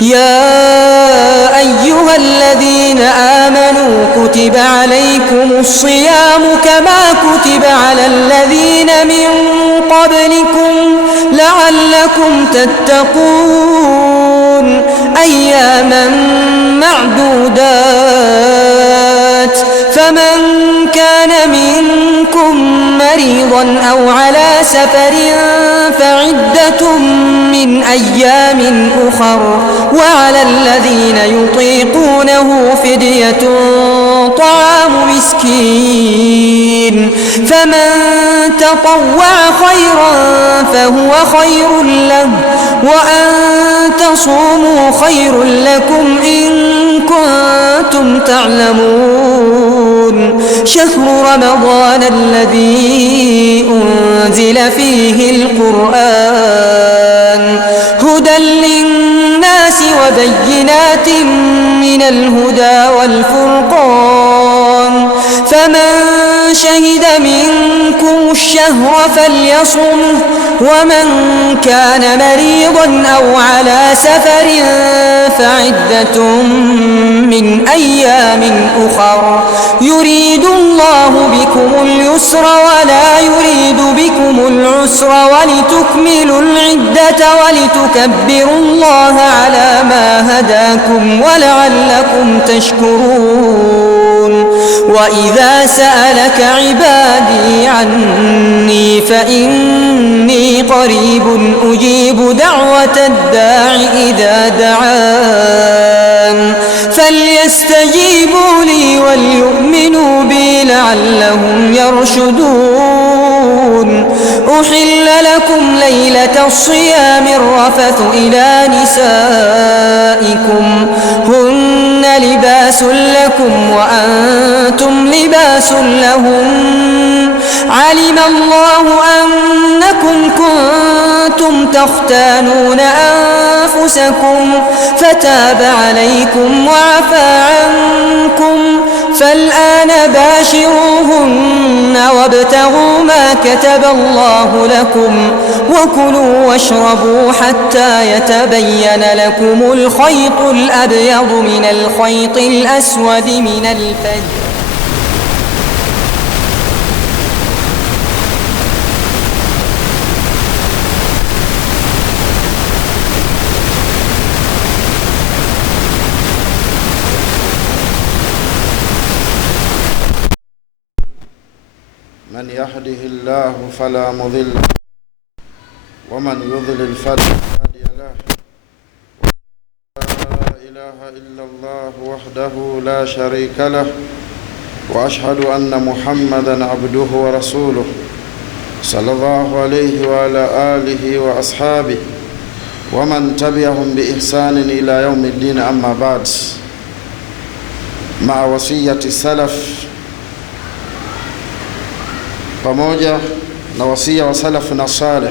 يا أيها الذين آمنوا كتب عليكم الصيام كما كتب على الذين من قبلكم لعلكم تتقون أياما معدودات فمن كان منكم مريضا أو على سفر فعدة من أيام أخر وعلى الذين يطيقونه فدية طعام مسكين فمن تطوع خيرا فهو خير له وأن تصوموا خير لكم إن كنتم تعلمون شهر رمضان الذي أنزل فيه القرآن هدى للناس وبينات من الهدى والفرقان فمن شهد منكم الشهر فليصمه ومن كان مريضا أو على سفر فعدة من أيام أخر يريد الله بكم اليسر ولا يريد بكم العسر ولتكملوا العدة ولتكبروا الله على ما هداكم ولعلكم تشكرون وإذا سألك عبادي عني فإني قريب أجيب دعوة الداع إذا دعان فليستجيبوا لي وليؤمنوا بي لعلهم يرشدون أحل لكم ليلة الصيام الرفث إلى نسائكم هن لباس لكم وأنتم لباس لهم علم الله أنكم كنتم تختانون أنفسكم فتاب عليكم وعفى عنكم فالآن باشروهن وابتغوا ما كتب الله لكم وكلوا واشربوا حتى يتبين لكم الخيط الأبيض من الخيط الأسود من الفجر من يهده الله فلا مضل له ومن يضلل فلا هادي له لا إله إلا الله وحده لا شريك له وأشهد أن محمدا عبده ورسوله صلى الله عليه وعلى آله وأصحابه ومن تبعهم بإحسان إلى يوم الدين أما بعد مع وصية السلف pamoja na wasia wa salafu na salih.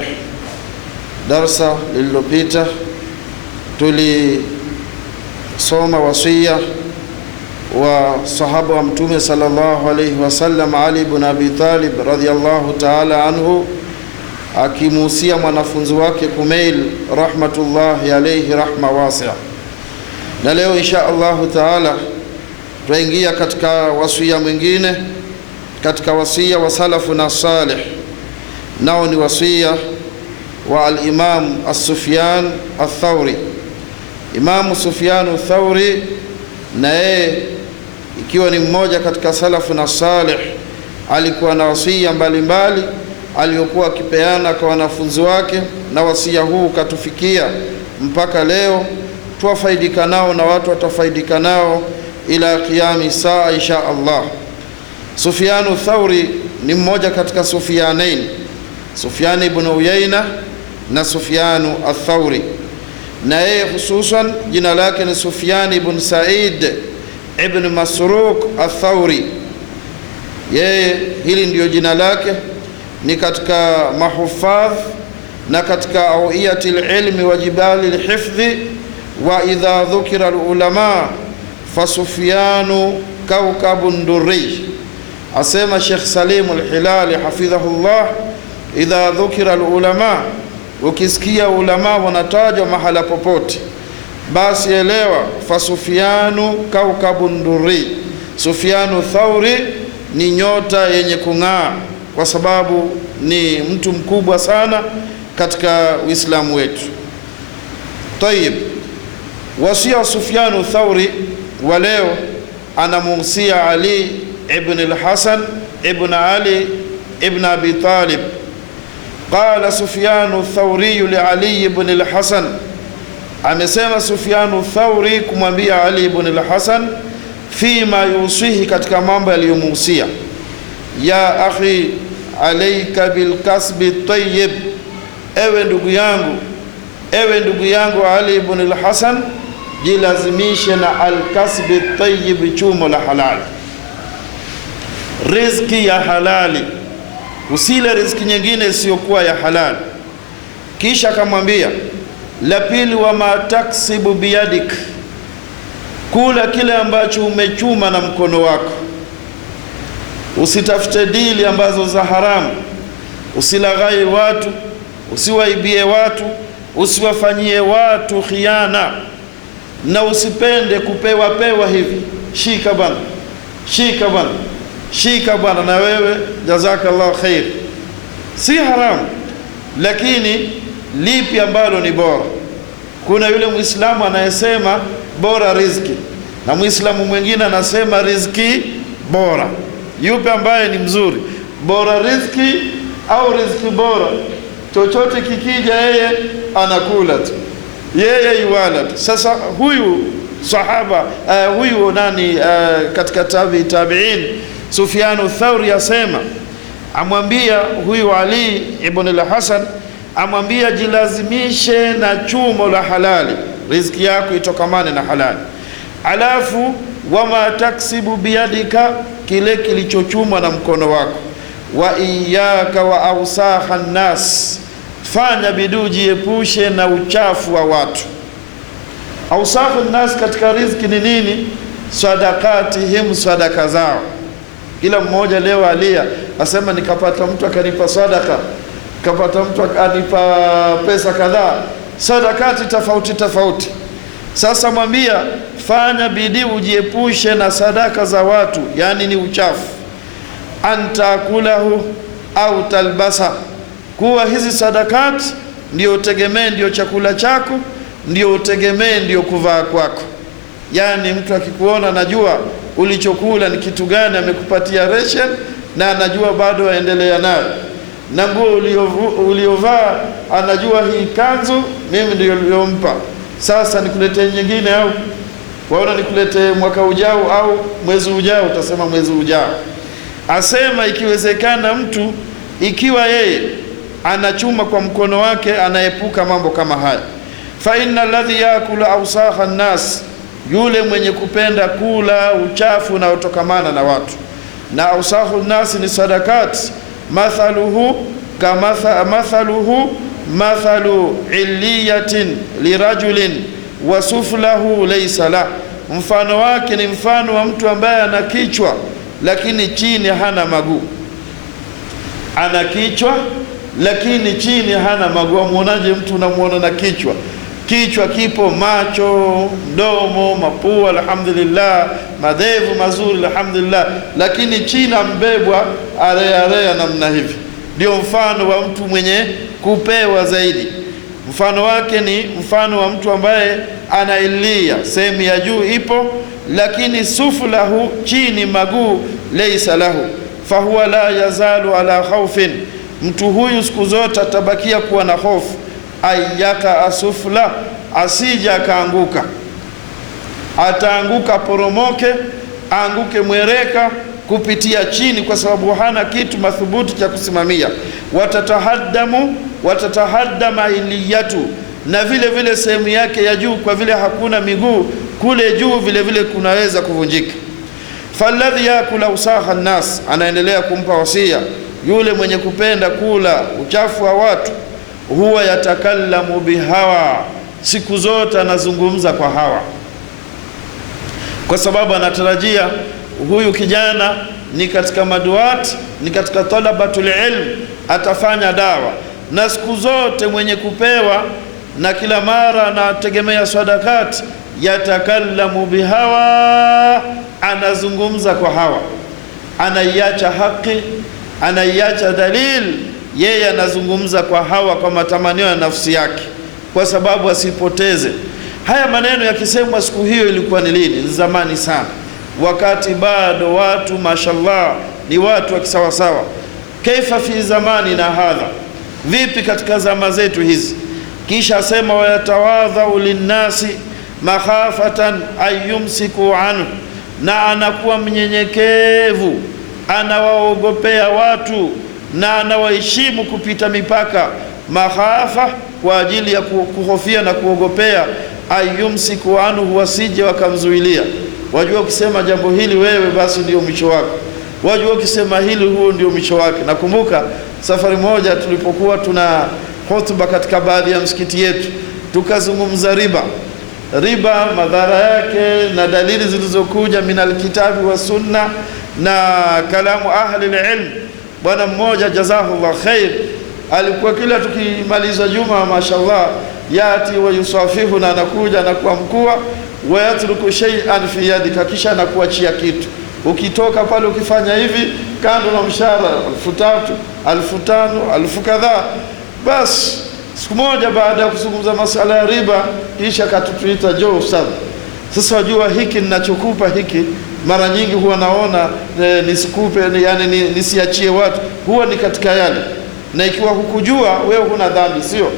Darsa lililopita tulisoma wasia wa sahaba wa Mtume sallallahu alayhi wasallam Ali ibn Abi Talib radhiyallahu ta'ala anhu akimuhusia mwanafunzi wake Kumail rahmatullahi alayhi rahma wasi'a. Na leo insha Allah ta'ala tuingia katika wasia mwingine katika wasia wa salafu na salih, nao ni wasia wa al-Imam as-Sufyan al-Thawri. Imam Sufyan al-Thawri naye ikiwa ni mmoja katika salafu na salih, alikuwa na wasia mbalimbali aliyokuwa akipeana kwa wanafunzi wake, na wasia huu katufikia mpaka leo, tuwafaidika nao na watu watafaidika nao ila qiyami saa insha Allah. Sufyanu Thawri ni mmoja katika Sufyanain, Sufyan ibn Uyayna na Sufyanu al-Thawri, na yeye hususan jina lake ni Sufyan ibn Sa'id ibn Masruq al-Thawri. Yeye hili ndio jina lake, ni katika mahufadh na katika awiyati al-ilmi wa jibali al-hifdhi, wa idha dhukira al-ulama fa Sufyanu kawkabun durri. Asema Sheikh Salim al-Hilali hafidhahullah, idha dhukira al-ulama, ukisikia ulama wanatajwa mahala popote, basi elewa, fa Sufyanu kaukabun durri, Sufyanu Thauri ni nyota yenye kung'aa, kwa sababu ni mtu mkubwa sana katika Uislamu wetu. Tayib, wasia Sufyanu Thauri wa leo anamuhusia Ali ibn al-Hasan ibn Ali ibn Abi Talib. Qala Sufyanu Thauri li Ali ibn al-Hasan, amesema Sufyanu Thauri kumwambia Ali ibn al-Hasan, fima yusihi, katika mambo aliyomuhusia, ya akhi alayka bil kasbi tayyib, ewe ndugu yangu Ali ibn al-Hasan, jilazimishe na al-kasbi tayyib, chumo la halali, riziki ya halali, usile riziki nyingine isiyokuwa ya halali. Kisha akamwambia la pili, wa ma taksibu biyadik, kula kile ambacho umechuma na mkono wako, usitafute dili ambazo za haramu, usilaghai watu, usiwaibie watu, usiwafanyie watu khiana, na usipende kupewa hivi, shika bana, shika bana na wewe, jazakallahu khair. Si haramu, lakini lipi ambalo ni bora? Kuna yule Muislamu anayesema bora riziki, na Muislamu mwingine anasema riziki bora. Yupi ambaye ni mzuri? Bora riziki au riziki bora? Chochote kikija yeye anakula tu, yeye yuwala tu. Sasa huyu sahaba huyu katika tabi'in, Sufyanu Thauri asema, amwambia huyu Ali ibn al-Hasan, amwambia jilazimishe na chumo la halali, riziki yako itokamane na halali. Alafu wama taksibu biyadika, kile kilichochumwa na mkono wako. Wa iyaka wa awsaha nnas, fanya bidii jiepushe na uchafu wa watu. Awsaha nnas katika riziki ni nini? Sadaqatihim, sadaka zao. Kila mmoja leo alia asema, nikapata mtu akanipa sadaka, kapata mtu akanipa pesa kadhaa, sadakati tofauti. Sasa mwambia fanya bidii ujiepushe na sadaka za watu, yani ni uchafu. Antakulahu au talbasa, kuwa hizi sadakati ndio utegemee, ndio chakula chako, ndio utegemee, ndio kuvaa kwako. Yani mtu akikuona najua ulichokula ni kitu gani, amekupatia ration na anajua bado aendelea nayo, na nguo uliovaa anajua hii kanzu mimi ndio niliyompa, sasa nikuletee nyingine, au waona nikuletee mwaka ujao au mwezi ujao, utasema mwezi ujao. Asema ikiwezekana mtu ikiwa yeye anachuma kwa mkono wake, anaepuka mambo kama haya. Fa inna alladhi yakula awsaha nnas, yule mwenye kupenda kula uchafu na utokamana na watu. Na awsahu nnas ni sadakati, mathalu illiyatin lirajulin wa suflahu laysa la, mfano wake ni mfano wa mtu ambaye ana kichwa lakini chini hana maguu. Ana kichwa lakini chini hana maguu. Muonaje mtu unamuona na kichwa kipo, macho, mdomo, mapua alhamdulillah, madevu mazuri alhamdulillah, lakini chini ambebwa area namna hivi. Ndio mfano wa mtu mwenye kupewa zaidi. Mfano wake ni mfano wa mtu ambaye anailia, sehemu ya juu ipo lakini suflahu, chini maguu, laysa lahu fahuwa la yazalu ala khawfin, mtu huyu siku zote atabakia kuwa na hofu. Ayyaka asufla, asija akaanguka, ataanguka poromoke, anguke mwereka kupitia chini, kwa sababu hana kitu mathubuti cha kusimamia. Watatahaddama iliyatu, na vile sehemu yake ya juu, kwa vile hakuna miguu kule juu, vile kunaweza kuvunjika. Falladhi yakula usaha nnas, anaendelea kumpa wasia yule mwenye kupenda kula uchafu wa watu, huwa yatakallamu bihawa, siku zote anazungumza kwa hawa, kwa sababu anatarajia huyu kijana ni katika maduat, ni katika talabatul ilm, atafanya dawa. Na siku zote mwenye kupewa na kila mara anategemea sadakati, yatakallamu bihawa, anazungumza kwa hawa, anaiacha haki, anaiacha dalil, yeye anazungumza kwa hawa, kwa matamanio ya nafsi yake, kwa sababu asipoteze. Haya maneno yakisemwa siku hiyo ilikuwa ni lini? Ni zamani sana, wakati bado watu mashallah ni watu wa kisawasawa. Kaifa fi zamani na hadha, vipi katika zama zetu hizi? Kisha asema wayatawadhau linnasi makhafatan ayumsiku anhu, na anakuwa mnyenyekevu, anawaogopea watu na anawaheshimu kupita mipaka. Makhafa kwa ajili ya kuhofia na kuogopea, ayumsiku anhu, wasije wakamzuilia. Wajua ukisema jambo hili wewe, basi ndio mwisho wako. Wajua ukisema hili, huo ndio mwisho wake. Nakumbuka safari moja tulipokuwa tuna hotuba katika baadhi ya msikiti yetu, tukazungumza riba, madhara yake na dalili zilizokuja minal kitabi wa sunna na kalamu ahli ilm. Bwana mmoja jazahullah khair, alikuwa kila tukimaliza juma mashallah yati wa yusafihu, na anakuja na kuwa mkua, wa yatruku shay'an fi yadika, kisha anakuachia kitu. Ukitoka pale ukifanya hivi, kando na mshahara 3,000, 5,000, 1000 kadhaa. Basi siku moja baada ya kuzungumza masala ya riba, kisha katutuita jo ustadh, sasa wajua hiki ninachokupa hiki mara nyingi huwa naona nisikupe, yani nisiachie watu, huwa ni katika yale, na ikiwa hukujua wewe huna dhambi, sio?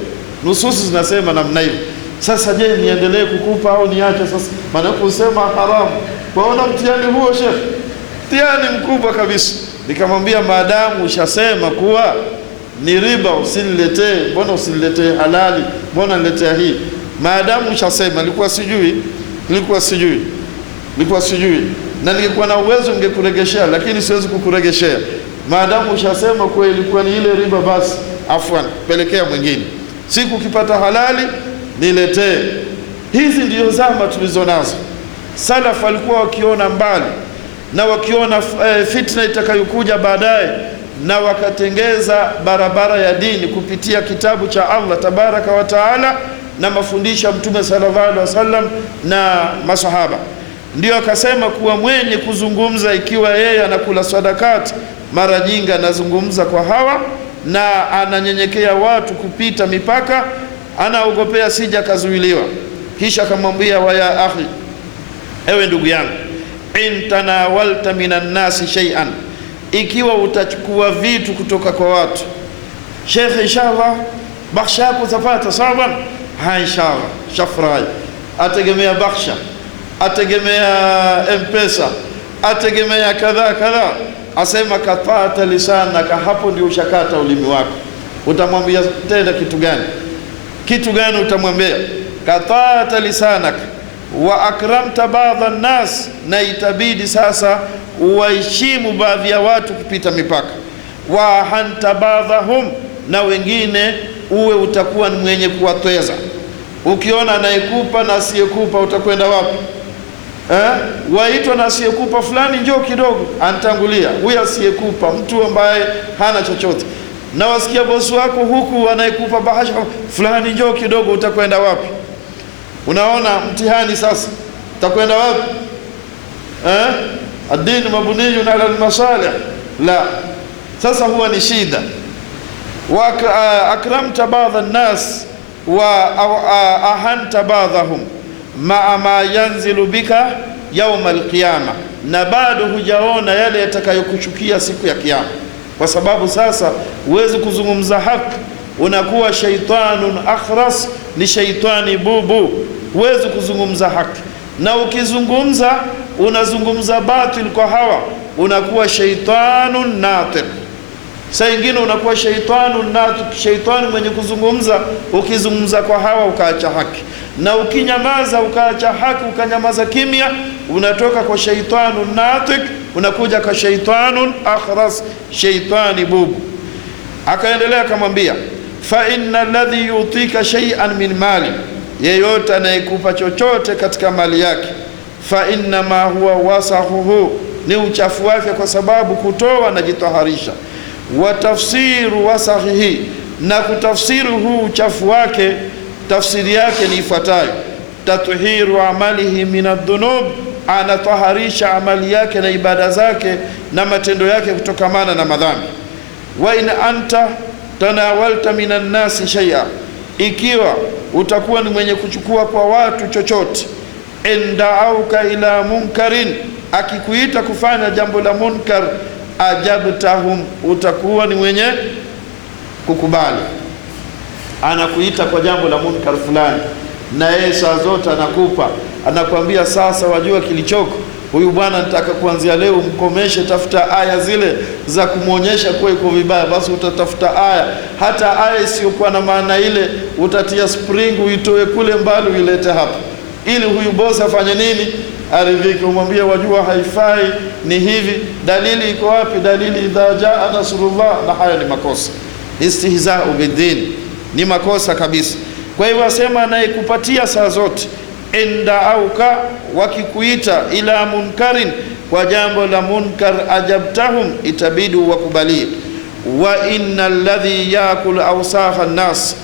Nususi zinasema namna hiyo. Sasa je, niendelee kukupa au niache? Sasa maana kusema haramu, waona mtihani huo shekhi, mtihani mkubwa kabisa. Nikamwambia maadamu ushasema kuwa ni riba, usiniletee. Mbona usiniletee halali? Mbona niletea hii? Maadamu ushasema. Nilikuwa sijui, na ningekuwa na uwezo ningekuregeshea, lakini siwezi kukuregeshea. Maadamu ushasema kwa ilikuwa ni ile riba, basi afwan, pelekea mwingine. Siku ukipata halali niletee. Hizi ndio zama tulizonazo. Salaf walikuwa wakiona mbali na wakiona fitna itakayokuja baadaye, na wakatengeza barabara ya dini kupitia kitabu cha Allah tabaraka wa taala na mafundisho ya Mtume sallallahu alaihi wasallam na masahaba. Ndio akasema kuwa mwenye kuzungumza ikiwa yeye anakula sadakati, mara nyingi anazungumza kwa hawa na ananyenyekea watu kupita mipaka, anaogopea sija kazuiliwa. Kisha akamwambia wa ya akhi, ewe ndugu yangu, in tanawalta minan nasi shay'an, ikiwa utachukua vitu kutoka kwa watu, Sheikh inshallah bakhsha yako utapata sawa. Inshallah shafrai, ategemea bakhsha, ategemea M-Pesa, ategemea kadha. Asema katata lisanaka, hapo ndio ushakata ulimi wako. Utamwambia tena kitu gani utamwambia? Katata lisanaka wa akramta baadha nas, na itabidi sasa uwaheshimu baadhi ya watu kupita mipaka. Wa hanta baadhahum, na wengine uwe utakuwa ni mwenye kuwatweza. Ukiona anayekupa na asiyekupa utakwenda wapi? Waitwa na asiyekupa, fulani njoo kidogo, antangulia huyu asiyekupa, mtu ambaye hana chochote. Na wasikia bosi wako huku anayekupa bahasha, fulani njoo kidogo, utakwenda wapi? Unaona mtihani sasa, utakwenda wapi? Ad-din mabniyun ala al-masalih, la. Sasa huwa ni shida. Wa akramta baadha an-nas wa ahanta baadhahum ma yanzilu bika yawm al-qiyama, na bado hujaona yale yatakayokuchukia siku ya kiyama. Kwa sababu sasa huwezi kuzungumza haki, unakuwa shaitanun akhras, ni shaitani bubu. Huwezi kuzungumza haki, na ukizungumza unazungumza batil kwa hawa, unakuwa shaitanun natiq. Saa ingine unakuwa shaitanun natiq, shaitani mwenye kuzungumza, ukizungumza kwa hawa ukaacha haki, na ukinyamaza ukaacha haki, ukanyamaza kimya, unatoka kwa shaitanun natiq unakuja kwa shaitanun akhras, shaitani bubu. Akaendelea akamwambia, fa inna alladhi yutika shay'an min mali, yeyote anayekupa chochote katika mali yake, fa inna ma huwa wasahuhu, ni uchafu wake, kwa sababu kutoa na jitaharisha. Wa tafsiru wasahihi, na kutafsiri huu uchafu wake, tafsiri yake ni ifuatayo: tathiru amalihi min adh-dhunub, anataharisha amali yake na ibada zake na matendo yake kutokamana na madhambi. Wa in anta tanawalta minan nasi shay'a, ikiwa utakuwa ni mwenye kuchukua kwa watu chochote, endauka ila munkarin, akikuita kufanya jambo la munkar, ajabtahum, utakuwa ni mwenye kukubali. Anakuita kwa jambo la munkar fulani, na yeye saa zote anakupa, anakuambia sasa, wajua kilichoko, huyu bwana nataka kuanzia leo mkomeshe, tafuta aya zile za kumuonyesha kwa iko vibaya. Basi utatafuta aya, hata aya isiyokuwa na maana ile, utatia spring uitoe kule mbali uilete hapa, ili huyu bosi afanye nini? Aridhike. Umwambie wajua haifai, ni hivi. Dalili iko wapi? Dalili idha jaa nasrullah. Na haya ni makosa, istihza'u bidin, ni makosa kabisa. Kwa hivyo asema anayekupatia saa zote, endauka, wakikuita, ila munkarin, kwa jambo la munkar, ajabtahum, itabidi wakubalie. Wa innal ladhi yakul awsakha an-nas,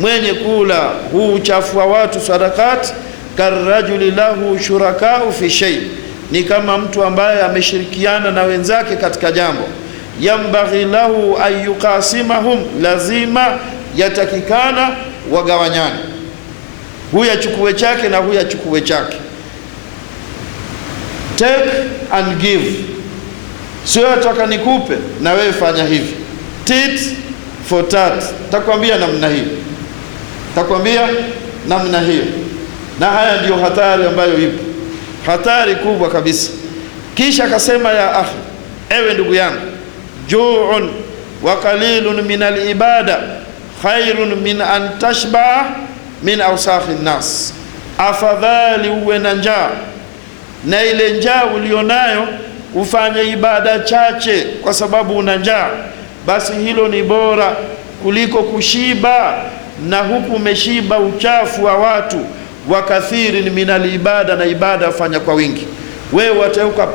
mwenye kula huu uchafu wa watu, sadaqat, karrajuli lahu shurakau fi shay, ni kama mtu ambaye ameshirikiana na wenzake katika jambo. Yambaghi lahu an yuqasimahum, lazima yatakikana wagawanyane, huyu achukue chake na huyu achukue chake. Take and give, sio nataka nikupe na wewe fanya hivi. Tit for tat, takwambia namna hiyo, takwambia namna hiyo. Na haya ndio hatari ambayo ipo, hatari kubwa kabisa. Kisha akasema, ya akhi, ewe ndugu yangu, ju'un wa qalilun min al-ibada khairun min an tashba min awsakhi nas, afadhali uwe na njaa, na ile njaa ulionayo ufanye ibada chache kwa sababu una njaa, basi hilo ni bora kuliko kushiba na huku umeshiba uchafu wa watu. Wa kathirin min al-ibada, na ibada afanya kwa wingi. Wewe wateuka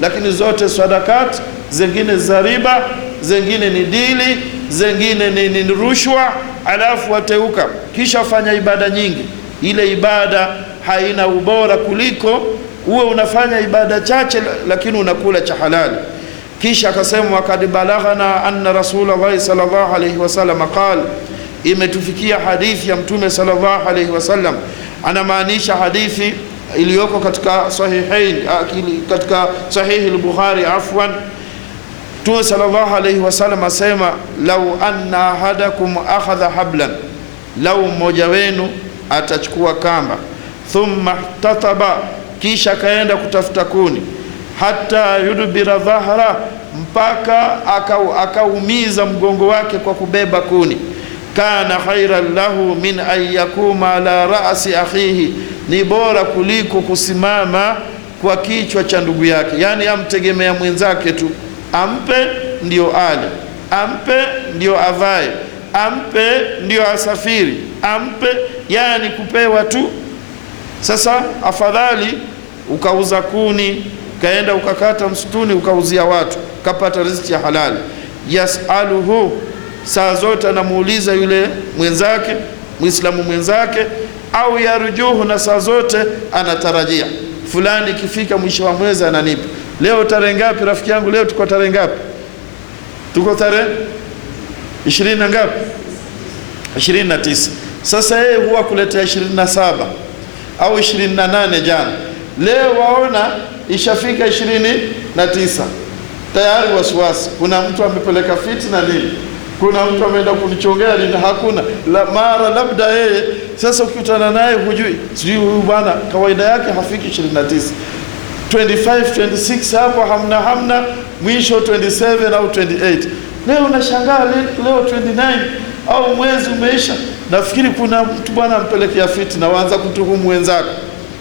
lakini zote sadakat, zingine za riba, zingine ni dili, zingine ni rushwa, alafu wateuka kisha fanya ibada nyingi. Ile ibada haina ubora kuliko uwe unafanya ibada chache lakini unakula cha halali. Kisha akasema, wakad balaghana anna Rasulullah sallallahu alayhi wasallam qala, imetufikia hadithi ya Mtume sallallahu alayhi wasallam, anamaanisha hadithi iliyoko katika sahihain, katika sahihi al-Bukhari afwan. Mtume sallallahu alayhi wasallam asema, lau anna ahadakum akhadha hablan, lau mmoja wenu atachukua kamba, thumma tataba, kisha kaenda kutafuta kuni, hata yudbira dhahra, mpaka akaumiza mgongo wake kwa kubeba kuni, kana khairan lahu min an yakuma ala ra'si akhihi, ni bora kuliko kusimama kwa kichwa cha ndugu yake. Yani amtegemea mwenzake tu, ampe ndio ale, ampe ndio avae, ampe ndio asafiri, ampe, yani kupewa tu. Sasa afadhali ukauza kuni, kaenda ukakata msituni ukauzia watu, kapata riziki ya halali. Yasaluhu, saa zote anamuuliza yule mwenzake, Muislamu mwenzake, au yarjuhu, na saa zote anatarajia fulani ikifika mwisho wa mwezi ananipa. Leo tarehe ngapi rafiki yangu? Leo tuko tarehe ngapi? Tuko tarehe 20 na ngapi? 29. Sasa yeye huwa kuletea 27 au 28 jana. Leo waona ishafika 29. Tayari wasiwasi, kuna mtu amepeleka fitna nini, kuna mtu ameenda kunichongea nini, hakuna la mara labda yeye. Sasa ukikutana naye hujui, sijui huyu bwana kawaida yake hafiki 29, 25 26 hapo hamna, mwisho 27 au 28. Leo unashangaa leo 29 au mwezi umeisha. Nafikiri kuna mtu bwana ampelekea fitna, waanza kutuhumu wenzako.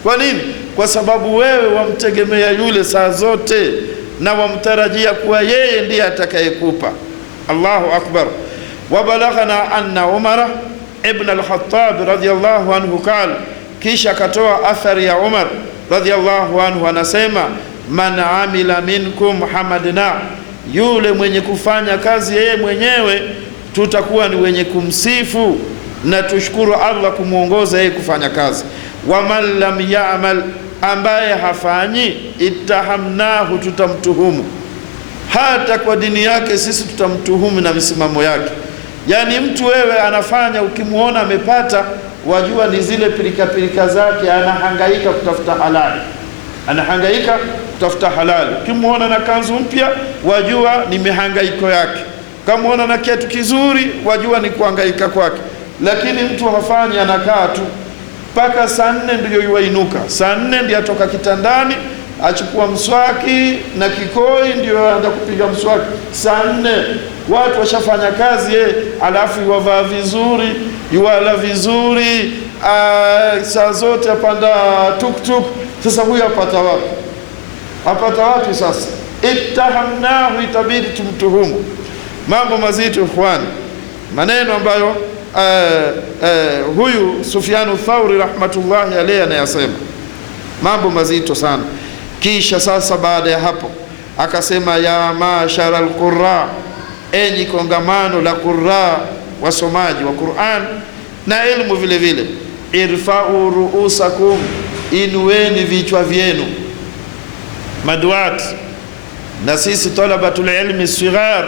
Kwa nini? Kwa sababu wewe wamtegemea yule saa zote na wamtarajia kuwa yeye ndiye atakayekupa. Allahu akbar. Wabalaghana anna Umar ibn al-Khattab radiyallahu anhu qala, kisha akatoa athari ya Umar radiyallahu anhu, anasema, man amila minkum hamadna, yule mwenye kufanya kazi yeye mwenyewe tutakuwa ni wenye kumsifu. na tushukuru Allah kumuongoza yeye kufanya kazi. Waman lam ya'mal, ambaye hafanyi, ittahamnahu, tutamtuhumu. Hata kwa dini yake sisi tutamtuhumu na misimamo yake. Yani mtu wewe anafanya, ukimuona amepata, wajua ni zile pilika zake, anahangaika kutafuta halali, anahangaika kutafuta halali. Ukimuona na kanzu mpya, wajua ni mihangaiko yake. Ukimuona na kiatu kizuri, wajua ni kuhangaika kwake. Lakini mtu hafanyi, anakaa tu mpaka saa 4 ndio yuinuka. Saa 4 ndio atoka kitandani, achukua mswaki na kikoi, ndio anaanza kupiga mswaki. Saa 4 watu washafanya kazi, alafu yuwavaa vizuri, yuwala vizuri, saa zote apanda tuktuk. Sasa huyu apata wapi? Apata wapi sasa? Ittahamnahu, itabidi tumtuhumu. Mambo mazito ikhwani, maneno ambayo huyu Sufyanu Thauri rahmatullahi alayhi anayasema, mambo mazito sana. Kisha sasa baada ya hapo akasema, ya mashara alqurra, enyi kongamano la qurra, wasomaji wa Qur'an na elimu vile vile, irfa'u ru'usakum, inueni vichwa vyenu. Maduat, na sisi talabatul ilmi sighar,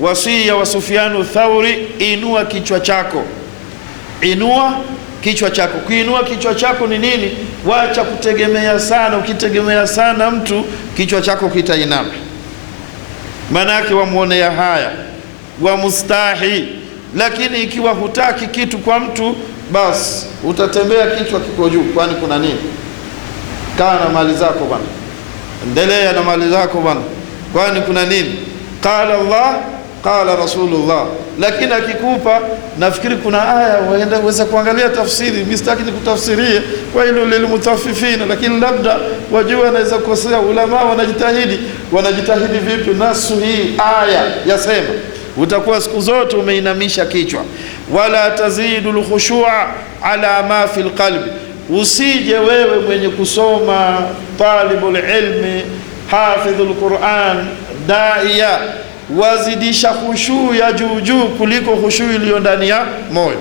wasia wa Sufyanu Thauri, inua kichwa chako, inua kichwa chako. Kuinua kichwa chako ni nini? Wacha kutegemea sana. Ukitegemea sana mtu, kichwa chako kitainama, manake wamuonea haya, wamustahi. Lakini ikiwa hutaki kitu kwa mtu, basi utatembea kichwa kiko juu. Kwani kuna nini? Kaa na mali zako bwana, endelea na mali zako bwana, kwani kuna nini? Qala Allah qala Rasulullah. Lakini akikupa, nafikiri kuna aya waweza kuangalia tafsiri, mimi sitaki nikutafsirie kwa hilo lilmutaffifina, lakini labda wajua anaweza kukosea. Ulama wanajitahidi vipi? Nasu hii aya yasema, utakuwa siku zote umeinamisha kichwa. Wala tazidul khushu'a ala ma fil qalbi, usije wewe mwenye kusoma, talibul ilmi, hafidhul Qur'an, daia, wazidisha khushu ya juu kuliko khushu iliyo ndani ya moyo.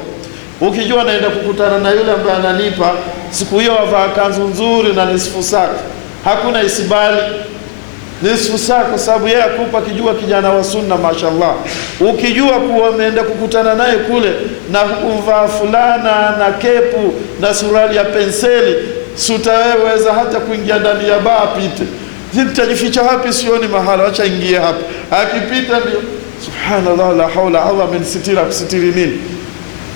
Ukijua naenda kukutana na yule ambaye ananipa siku hiyo avaa kanzu nzuri na nisfu saka, hakuna isibali nisfu saka, kwa sababu yeye akupa kijua kijana wa sunna, mashallah. Ukijua kuwa umeenda kukutana naye kule na kuvaa fulana na kepu na suruali ya penseli, sutaweza hata kuingia ndani ya baa pite. Nitajificha hapi, sioni mahala, acha ingie hapa. Akipita ndio subhanallah, la haula, Allah amenisitira. Kusitiri nini?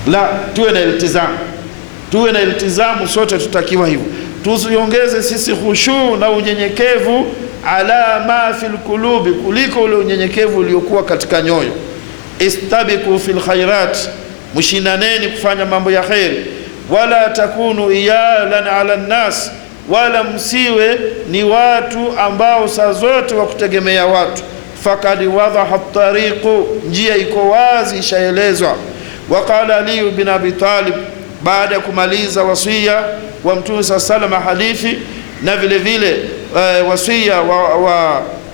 La, tuwe na iltizamu, tuwe na iltizamu, sote tutakiwa hivyo. Tusiongeze sisi khushu na unyenyekevu ala ma fil kulubi, kuliko ule unyenyekevu uliokuwa katika nyoyo. Istabiku fil khairat, mushinaneni kufanya mambo ya khairi. Wala takunu iyalan ala nnas, wala msiwe ni watu ambao saa zote wa kutegemea watu. Fakad wadhaha tariqu, njia iko wazi, ishaelezwa. Waqala Ali bin Abi Talib, baada ya kumaliza wasia wa Mtume sallallahu hadithi na vile vile wasia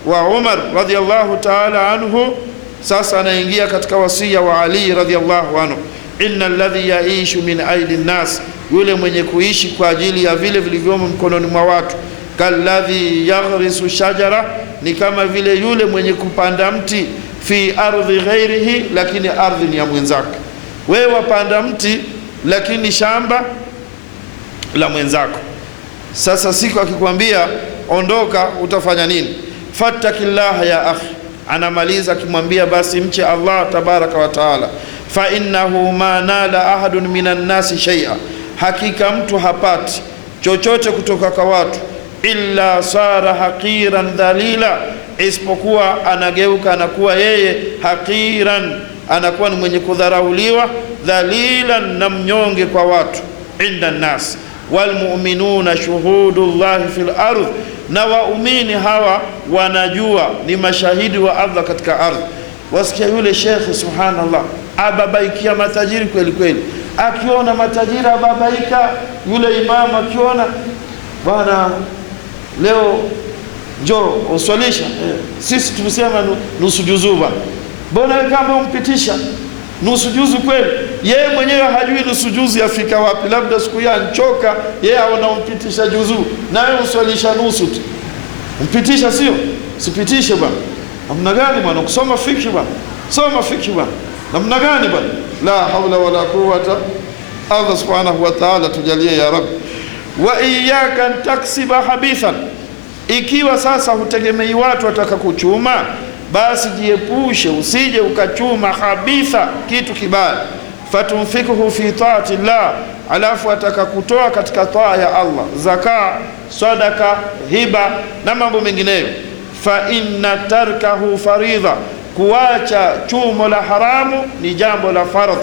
wa Umar radhiyallahu ta'ala anhu, sasa anaingia katika wasia wa Ali radhiyallahu anhu. Inna alladhi yaishu min aidi nnas, yule mwenye kuishi kwa ajili ya vile vilivyomo mkononi mwa watu. Kalladhi yaghrisu shajara, ni kama vile yule mwenye kupanda mti fi ardhi ghairihi, lakini ardhi ni ya mwenzake. Wewe wapanda mti lakini shamba la mwenzako. Sasa siku akikwambia ondoka, utafanya nini? Fattakillaha ya akhi, anamaliza akimwambia basi mche Allah tabaraka wa taala. Fa innahu ma nala ahadun minan nasi shay'a, hakika mtu hapati chochote kutoka kwa watu, illa sara haqiran dhalila, isipokuwa anageuka anakuwa yeye haqiran, anakuwa ni mwenye kudharauliwa, dhalilan, na mnyonge kwa watu. Inda nas walmu'minuna shuhudullahi fil ardh, na waumini hawa wanajua ni mashahidi wa Allah katika ardhi. Wasikia yule shekhi subhanallah ababaikia matajiri kweli kweli, akiona matajiri ababaika. Yule imamu akiona, bwana leo njoo uswalisha, sisi tumesema nusu juzuba, mbona kama umpitisha? nusu juzu kweli? Yeye mwenyewe hajui nusu juzu yafika wapi, labda siku ya anchoka yeye anaumpitisha juzu, na wewe uswalisha nusu tu, mpitisha sio? Sipitishe bwana. Namna gani bwana kusoma fikhi bwana? Soma fikhi bwana. Namna gani bwana? La haula wala quwwata. Allah subhanahu wa ta'ala tujalie ya Rabbi. Wa iyyaka taksiba habithan, ikiwa sasa hutegemei watu wataka kuchuma, basi jiepushe usije ukachuma habitha, kitu kibaya. Fatunfikuhu fi taati llah, alafu ataka kutoa katika taa ya Allah, zaka, sadaka, hiba na mambo mengineyo. Fa inna tarkahu faridha, kuacha chumo la haramu ni jambo la fardh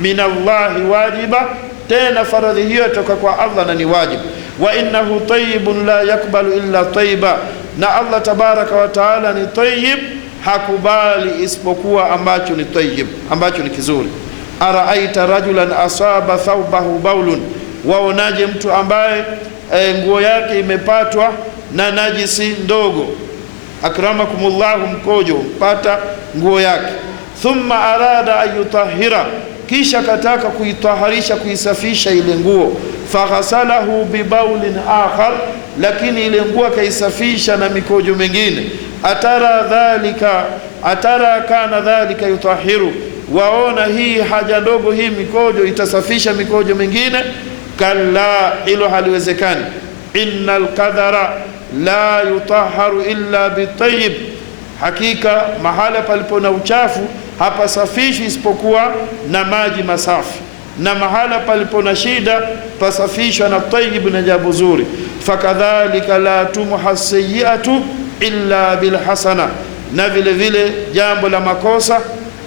minallahi wajiba, tena faradhi hiyo toka kwa Allah na ni wajibu. Wa innahu tayyibun la yakbalu illa tayyiba, na Allah tabaraka wa taala ni tayyib, hakubali isipokuwa ambacho ni tayyib, ambacho ni kizuri. Araaita rajulan asaba thawbahu baulun, waonaje mtu ambaye nguo yake imepatwa na najisi ndogo, akramakumullahu, mkojo mpata nguo yake. Thumma arada ayutahira, kisha kataka kuitaharisha, kuisafisha ile nguo. Faghasalahu bibaulin akhar, lakini ile nguo kaisafisha na mikojo mengine. Atara kana dhalika yutahiru, waona hii haja ndogo, hii mikojo itasafisha mikojo mengine? Kalla, hilo haliwezekani. Innal qadara la yutaharu illa bitayyib, hakika mahala palipo na uchafu hapa safishi isipokuwa na maji masafi, na mahala palipo na shida pasafishwa na tayyib na jambo zuri. Fakadhalika la tumha sayyi'atu illa bilhasana, na vile vile jambo la makosa,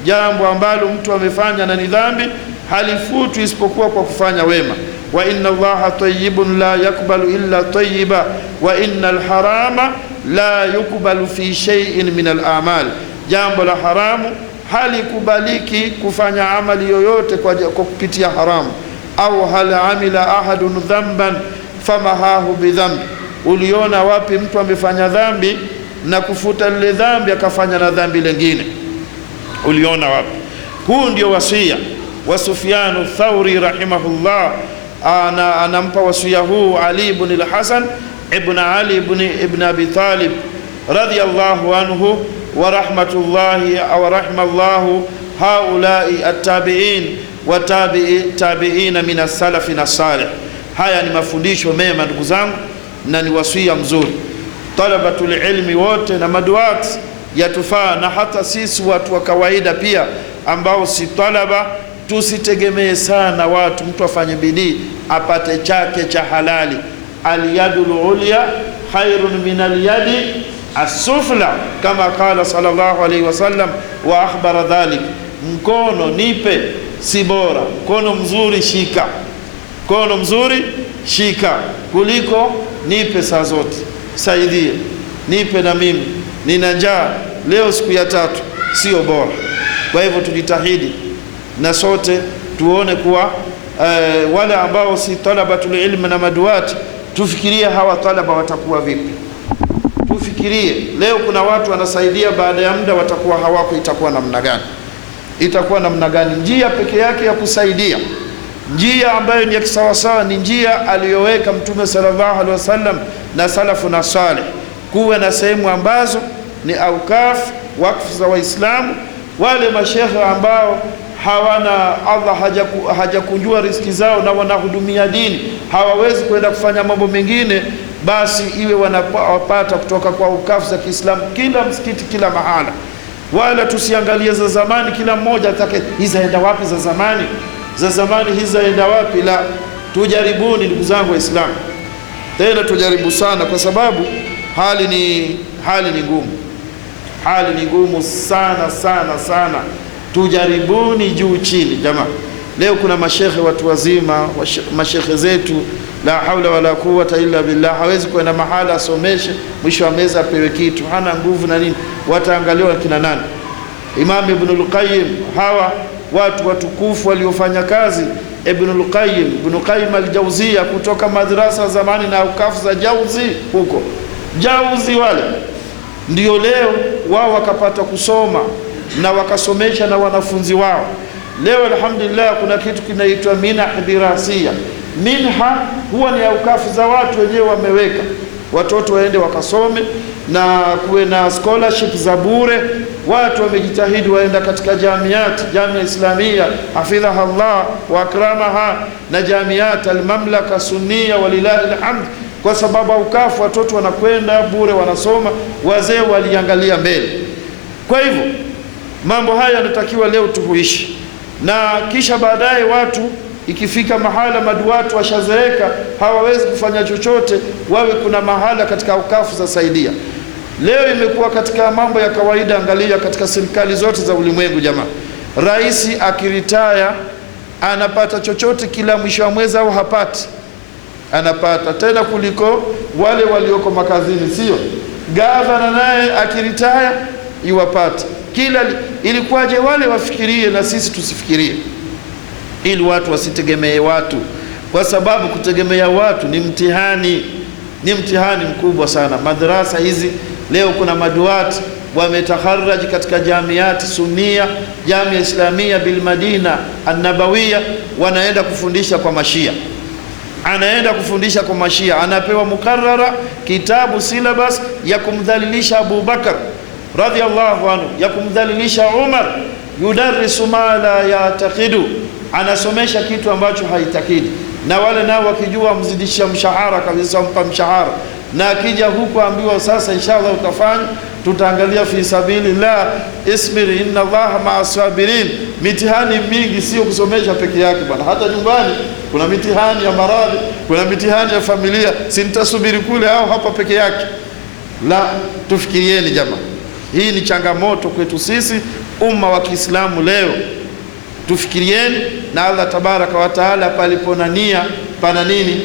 jambo ambalo mtu amefanya na ni dhambi, halifutu isipokuwa kwa kufanya wema. Wa inna Allaha tayyibun la yakbalu illa tayyiba wa innal harama la yukbalu fi shay'in min al-a'mal, jambo la haramu halikubaliki kufanya amali yoyote kwa kupitia haramu. Au hal amila ahadun dhanban famahahu bidhambi, uliona wapi mtu amefanya dhambi na kufuta lile dhambi akafanya na dhambi lingine? Uliona wapi? Huu ndio wasia wa Sufyan Thauri rahimahullah. Anampa wasia huu Ali ibn al-Hasan ibn Ali ibn Abi Talib radiyallahu anhu wa rahmatullahi wa rahimallahu haulai at-tabi'in wa tabi'ina min as-salafin as-salih. Haya ni mafundisho mema ndugu zangu, na ni wasia mzuri. Talabatul ilmi wote na maduat yatufaa, na hata sisi watu wa kawaida pia ambao si talaba, tusitegemee sana watu. Mtu afanye bidii apate chake cha halali. Al-yadul ulya khairun min al-yadi as-sufla, kama qala sallallahu alayhi wasallam wa akhbara dhalik. Mkono nipe si bora, mkono mzuri shika, mkono mzuri shika, kuliko nipe saa zote, saidie, nipe na mimi nina njaa leo siku ya tatu, sio bora. Kwa hivyo tujitahidi na sote tuone kuwa wale ambao si talabatul ilm na maduati, tufikirie hawa talaba watakuwa vipi. Tufikirie leo kuna watu wanasaidia, baada ya muda watakuwa hawako, itakuwa namna gani? Itakuwa namna gani? Njia peke yake ya kusaidia, njia ambayo ni ya kisawasawa, ni njia aliyoweka Mtume sallallahu alaihi wasallam na salafu na salih. Kuwe na sehemu ambazo ni aukaf, wakfu za Waislamu, wale mashehe ambao hawana, Allah hajakunjua riziki zao na wanahudumia dini, hawawezi kwenda kufanya mambo mengine, basi iwe wanapata kutoka kwa ukafu za Kiislamu kila msikiti, kila mahala. Wala tusiangalie za zamani, kila mmoja atake hizi aenda wapi za zamani, za zamani hizi aenda wapi. La, tujaribuni ndugu zangu Waislamu, tena tujaribu sana, kwa sababu hali ni ngumu, hali ni ngumu sana sana sana. Tujaribuni juu chini jamaa. Leo kuna mashehe watu wazima, mashehe zetu, la haula wala quwwata illa billah, hawezi kwenda mahala asomeshe, mwisho wa meza apewe kitu, hana nguvu na nini. Wataangaliwa kina nani? Imam Ibn al-Qayyim, hawa watu watukufu waliofanya kazi. Ibn al-Qayyim al-Jawziyya, kutoka madrasa zamani na ukafu za Jauzi huko Jauzi, wale ndio leo wao wakapata kusoma na wakasomesha na wanafunzi wao. Leo alhamdulillah kuna kitu kinaitwa minha dirasiya. Minha huwa ni aukafu za watu wenyewe wameweka watoto waende wakasome, na kuwe na scholarship za bure. Watu wamejitahidi waenda katika jamiati, Jamia Islamia hafidhaha Allah wa akramaha, na jamiat almamlaka sunnia walillahi alhamd, kwa sababu aukafu watoto wanakwenda bure wanasoma, wazee waliangalia mbele. Kwa hivyo mambo haya yanatakiwa leo tuhuishi, na kisha baadaye watu ikifika mahala maduatu washazeeka hawawezi kufanya chochote, wawe kuna mahala katika aukafu za saidia. Leo imekuwa katika mambo ya kawaida, angalia katika serikali zote za ulimwengu jamaa, rais akiritaya anapata chochote kila mwisho wa mwezi au hapati? Anapata tena kuliko wale walioko makazini, sio? Gavana naye akiritaya iwapata kila. Ilikuwaje wale wafikirie na sisi tusifikirie, ili watu wasitegemee watu, kwa sababu kutegemea watu ni mtihani, ni mtihani mkubwa sana. Madrasa hizi leo kuna maduati wametakharaj katika jamiati sunnia, Jamia Islamia bil Madina an-Nabawiyya, wanaenda kufundisha kwa mashia. Anaenda kufundisha kwa mashia, anapewa mukarrara kitabu syllabus ya kumdhalilisha Abu Bakar radhiyallahu anhu, ya kumdhalilisha Umar, yudarrisu ma la yataqidu, anasomesha kitu ambacho haitakidi. Na wale nao wakijua mzidisha mshahara kabisa, mpa mshahara, na akija huko ambiwa sasa inshallah utafanya, tutaangalia fi sabilillah, isbir inna Allaha ma'as sabirin. Mitihani mingi, sio kusomesha peke yake bwana, hata nyumbani kuna mitihani ya maradhi, kuna mitihani ya familia. Si nitasubiri kule au hapa peke yake? La, tufikirieni jamaa, hii ni changamoto kwetu sisi umma wa Kiislamu leo. Tufikirieni, na Allah tabaraka wa taala palipona nia pana nini?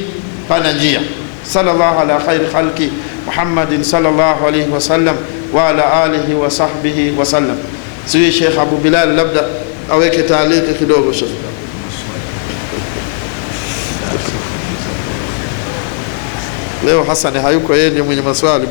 Pana njia. Sallallahu ala khairi khalqi Muhammadin sallallahu alayhi wasallam wa ala alihi wa sahbihi wasallam. Sio Sheikh Abu Bilal labda aweke taaliki kidogo Sheikh. Leo Hassan hayuko, yeye ndiye mwenye maswali.